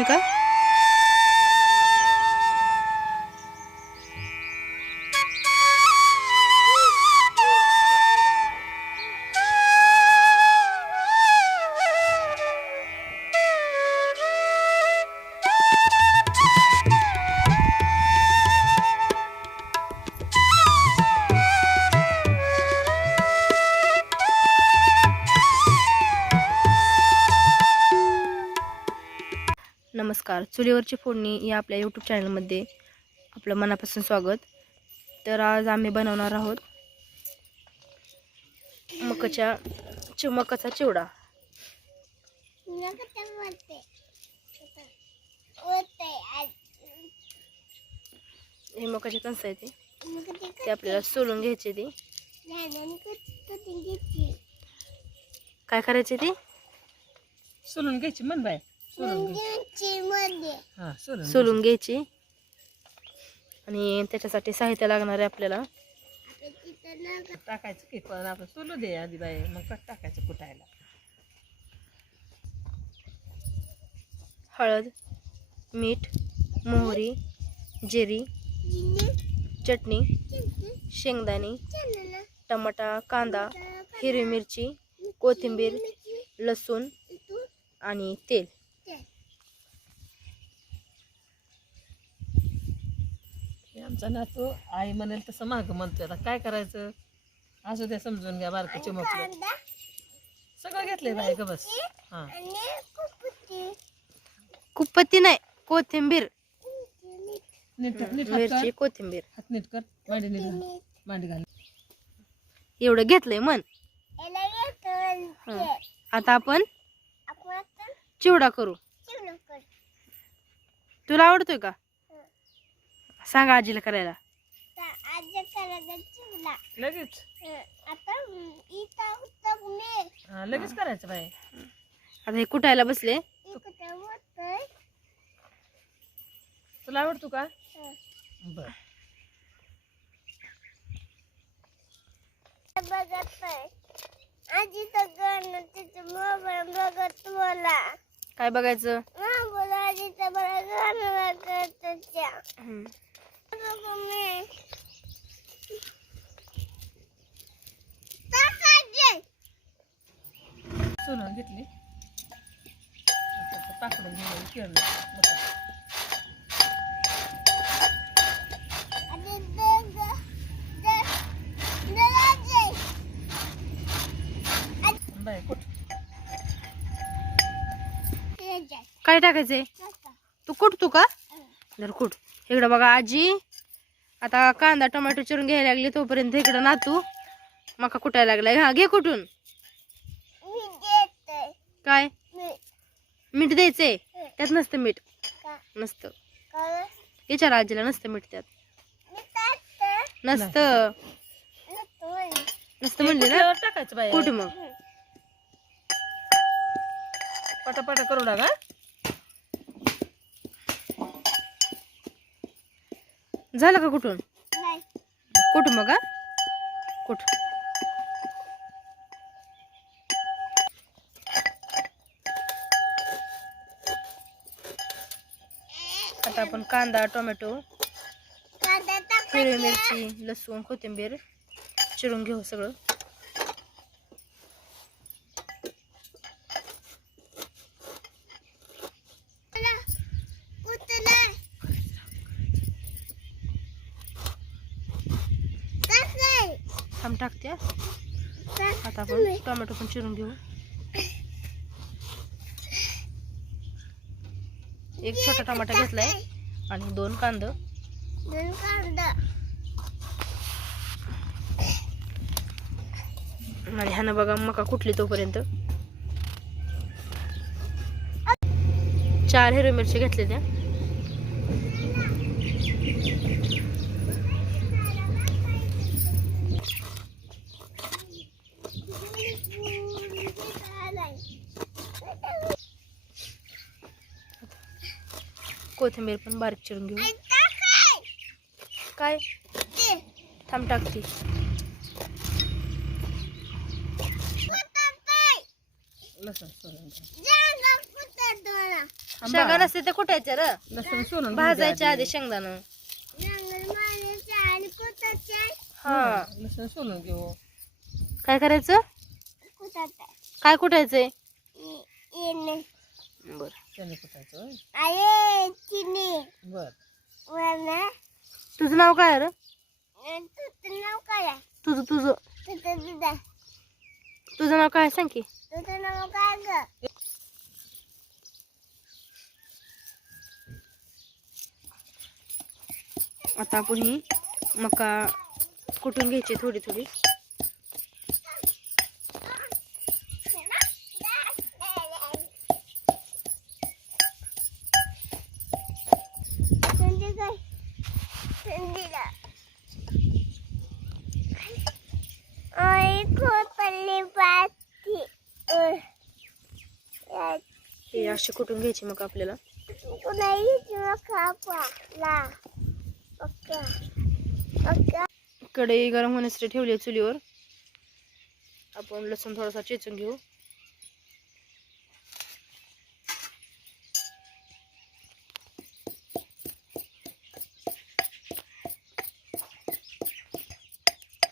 ভূমিকা नमस्कार. चुलीवरची फोडणी या आपल्या यूट्यूब चॅनलमध्ये आपलं मनापासून स्वागत. तर आज आम्ही बनवणार आहोत मकाच्या चि मकाचा चिवडा. हे मकाचे कणस आहे ते. ते आपल्याला सोलून घ्यायचे ते. काय करायचे ते? सोलून घ्यायची मन बाय सोलून घ्यायची हा सोलून सोलून घ्यायची. आणि त्याच्यासाठी साहित्य लागणार आहे आपल्याला. टाकायचं की पण आपण सोलू दे आधी बाय मग कट टाकायचं कुटायला हळद मीठ मोहरी जिरी चटणी शेंगदाणे टमाटा कांदा हिरवी मिरची कोथिंबीर लसूण आणि तेल. आमचा नातू आई म्हणेल तसं माग म्हणतोय. आता काय करायचं? असू द्या समजून घ्या बारकं चिमकलं सगळं घेतलंय बाय ग बस. हा. कुपत्ती नाही कोथिंबीर. नीट नीट हात मिरची कर कोथिंबीर. हात नीट कर. मांडी नीट घाल. मांडी घाल. एवढं घेतलंय मन हं. आता आपण चिवडा करू. तुला आवडतोय का? सांगा आजीला करायला. लगेच? हा लगेच करायचं बाय आता हे कुटायला बसले? तुला आवडतो का? बर. बघत आजी सगळं तिचं मोबाईल बघत मला काय बघायचं? मला गाणं बघत. सोलून घेतली. पाकडून घेऊन केलं कुठ काय टाकायचंय? तू कुटतो का? जर कुट. इकडं बघा आजी. आता कांदा टोमॅटो चिरून घ्यायला लागले तोपर्यंत इकडं नातू. मका कुटायला लागलाय. हा घे कुठून? मी देते. काय? मीठ. द्यायचंय? त्यात नसतं मीठ. का? नसतं. विचार आजीला नसतं मीठ त्यात. मी टाकते. नसतं. नसतं म्हणले ना? टाकायचं कुठं मग? पटापटा करू लागा झालं का कुठून? नाही. कुठं मग कुठ? आता आपण कांदा टोमॅटो कांदा हिरवी मिरची लसूण कोथिंबीर चिरून घेऊ सगळं मला कुठला टाकाय थांब टाकते. टाक आता आपण टोमॅटो पण चिरून घेऊ. एक छोटा टमाटा घेतलाय आणि दोन कांद. दोन कांदा. आणि ह्यानं बघा मका कुठली तोपर्यंत. चार हिरवी मिरची घेतले त्या. कोथिंबीर पण बारीक चिरून घेऊ. काय? थांब टाकते. शेंगा नसते ते कुठायचे र? घेऊ भाजायच्या आधी. शेंगदाणं. हा. हा, लसूण सोलून घेऊ. काय करायचं? काय कुठायचंय बर. शेणी कुटायचं आहे चिनी. बर. तुझं नाव काय रे? तुझं नाव काय आहे? तुझं तुझं. तुझं तुझं. तुझं नाव काय सांग की. तुझं नाव काय ग? आता आपण ही मका कुटून घ्यायची थोडी थोडी? अशी कुटून घ्यायची मग आपल्याला? कढई गरम होण्यासाठी ठेवली आहे चुलीवर. आपण लसूण थोडासा चेचून घेऊ.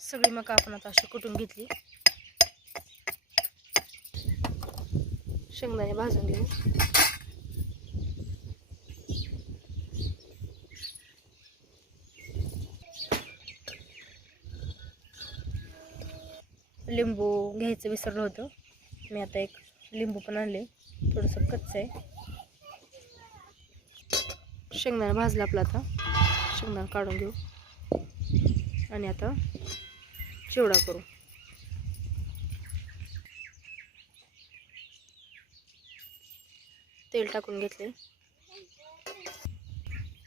सगळी मका आपण आता अशी कुटून घेतली? शेंगदाणे भाजून घेऊ. लिंबू घ्यायचं विसरलं होतं. मी आता एक लिंबू पण आणले. थोडंसं कच्चं आहे. शेंगदाणा भाजला आपला आता. शेंगदाणा काढून घेऊ. आणि आता चिवडा करू. तेल टाकून घेतले.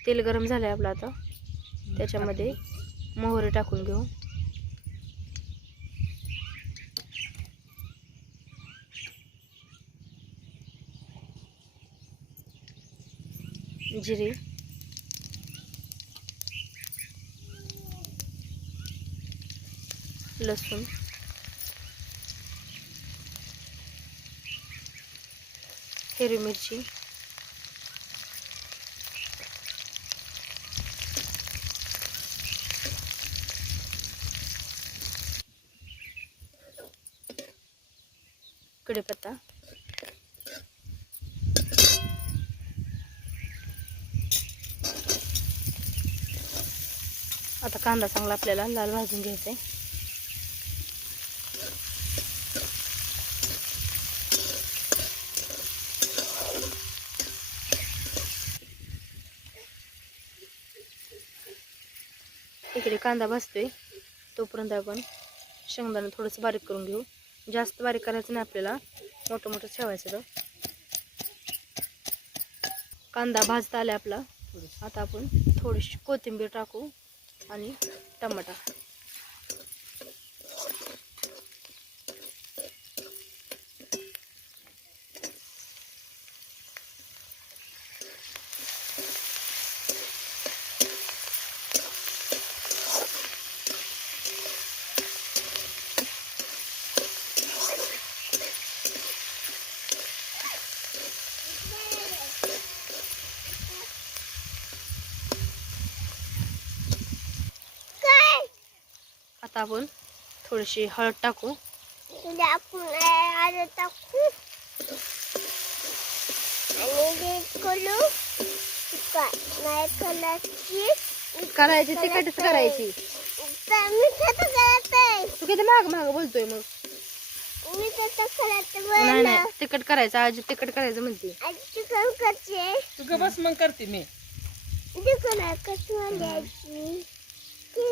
तेल गरम झालं आहे आपलं आता. त्याच्यामध्ये मोहरी टाकून घेऊ. जिरे. लसूण. हिरवी मिरची. कढीपत्ता. आता कांदा चांगला आपल्याला लाल भाजून घ्यायचा आहे इकडे कांदा भाजतोय. तोपर्यंत आपण शेंगदाणा थोडंसं बारीक करून घेऊ. जास्त बारीक करायचं नाही आपल्याला. मोठं मोठं ठेवायचं तर. कांदा भाजता आला आपला. आता आपण थोडीशी कोथिंबीर टाकू आणि टमाटा काय आता आपण थोडीशी हळद टाकू. आलं टाकू. आणि करायची. तिखटच करायची. तू किती महाग महाग बोलतोय मग? नाही नाही तिखट करायचं आजी तिखट करायचं म्हणते. आज चिकन करते. तू ग बस मग करते मी.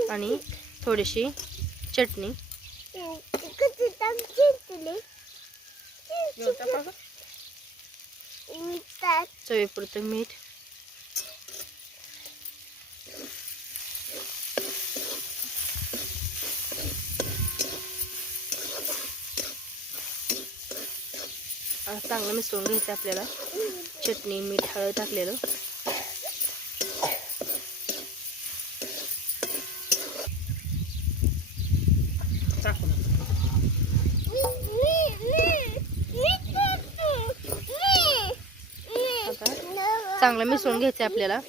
आणि थोडीशी चटणी. कशी चवीपुरतं मीठ. चांगलं मिसळून घ्यायचं आपल्याला. चटणी मीठ हळद टाकलेलं टाकू नका. आता चांगलं मिसळून घ्यायचं आपल्याला.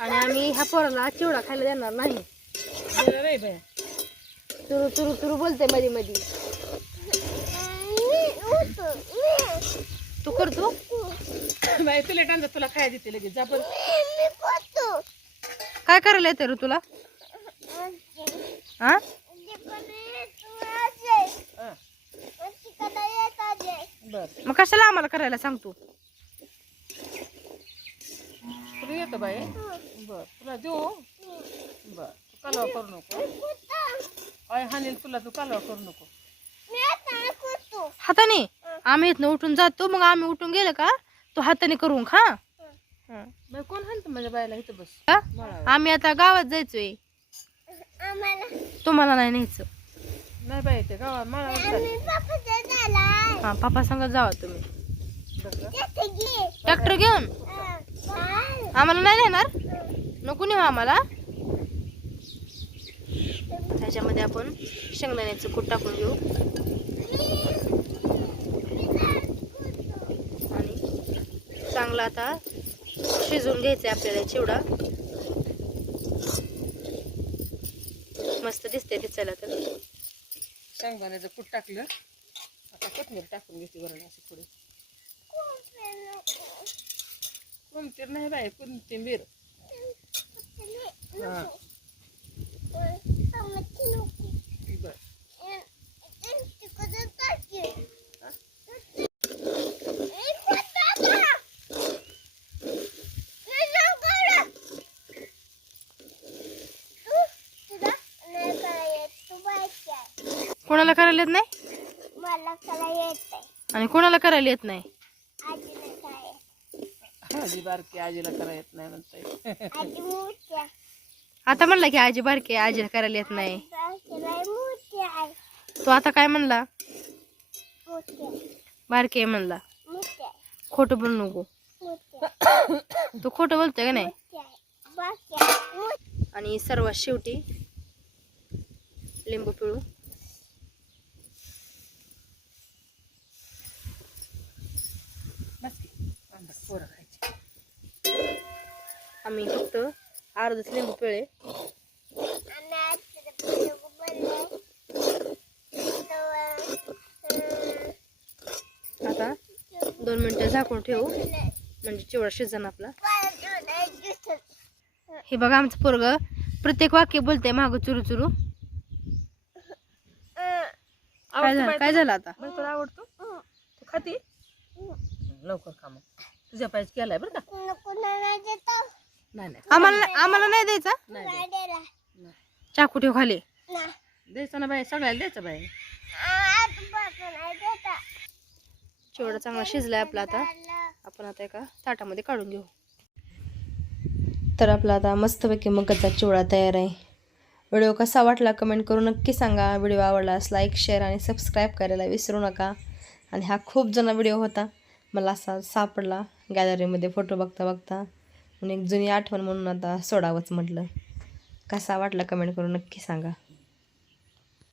आणि आम्ही ह्या पोराला चिवडा खायला देणार नाही. बरं रे बाया. तुरु तुरु तुरु बोलते मध्ये मध्ये तू करतो बाई तुला टांजा तुला खायला देते लगेच. जा पण काय करायला येते रे तुला? हा हा. बर. मग कशाला आम्हाला करायला सांगतो तुला येतं बाई. बर तुला देऊ? बर तू कालवा करू नको. आय हानील तुला तू कालवा करू नको. हाताने? आम्ही इथनं उठून जातो मग आम्ही उठून गेलं का? तो हाताने करून खा. हं. बाई कोण हाणतं माझ्या बायला इथं बस? मला आम्ही आता गावात जायचोय. तुम्हाला नाही न्यायचं. नाही बाई ते गावात मला हा पापा सांगत जावा तुम्ही. ट्रॅक्टर घेऊन? आम्हाला नाही नेणार नको नेऊ आम्हाला. त्याच्यामध्ये आपण शेंगदाण्याचं कूट टाकून घेऊ. आणि चांगला आता शिजवून घ्यायचं आहे आपल्याला चिवडा. मस्त दिसते दिसायला तर. शेंगदाण्याचं कूट टाकलं. आता कोथमीर टाकून घेते वरण असे पुढे. कोणतीर नाही बाई कोणतींबीर हा. बर. कोणाला करायला येत नाही? मला कला येत आहे आणि कोणाला करायला येत नाही? आजी नाही काय आजी बारकी आजीला करा येत नाही म्हणताय. आजी मोठ्या. आता म्हणला की आजी बारके आजीला करायला येत नाही. बारकेला मोठ्या आहे. तो आता काय म्हणला? मोठ्या. बारके म्हणला. मोठ्या खोटं बोलू नको. मोठ्या तो खोटं बोलतोय का नाही? मोठ्या बारक्या मोठ्या. आणि सर्वात शेवटी लिंबू पिळू बस की आंबट पोरं खायची. आम्ही फक्त अर्धच लिंबू पिळे आता दोन मिनिटं झाकून ठेवू. म्हणजे चिवडा शिजन आपला. हे बघा आमचं पोरग प्रत्येक वाक्य बोलतंय मागं चुरू चुरू. काय झालं? काय झालं आता? तुला आवडतो? तू खाती? लवकर खा मग. तुझ्या पाहिजे केलाय बरं का? नाही नाही. आम्हाला नाही- आम्हाला नाही द्यायचा? नाही द्यायचं. चाकू ठेव खाली. द्यायचं ना बाई सगळ्याला द्यायचं बाई. चिवडा चांगला शिजलाय आपला आता. आपण आता एका ताटामध्ये काढून घेऊ. तर आपला आता मस्तपैकी मगचा चिवडा तयार आहे. व्हिडिओ कसा वाटला कमेंट करून नक्की सांगा. व्हिडिओ आवडलास लाईक शेअर आणि सबस्क्राईब करायला विसरू नका. आणि हा खूप जुना व्हिडिओ होता. मला असा सापडला. गॅलरीमध्ये फोटो बघता बघता म्हणून एक जुनी आठवण म्हणून आता सोडावंच म्हटलं. कसा वाटला कमेंट करून नक्की सांगा.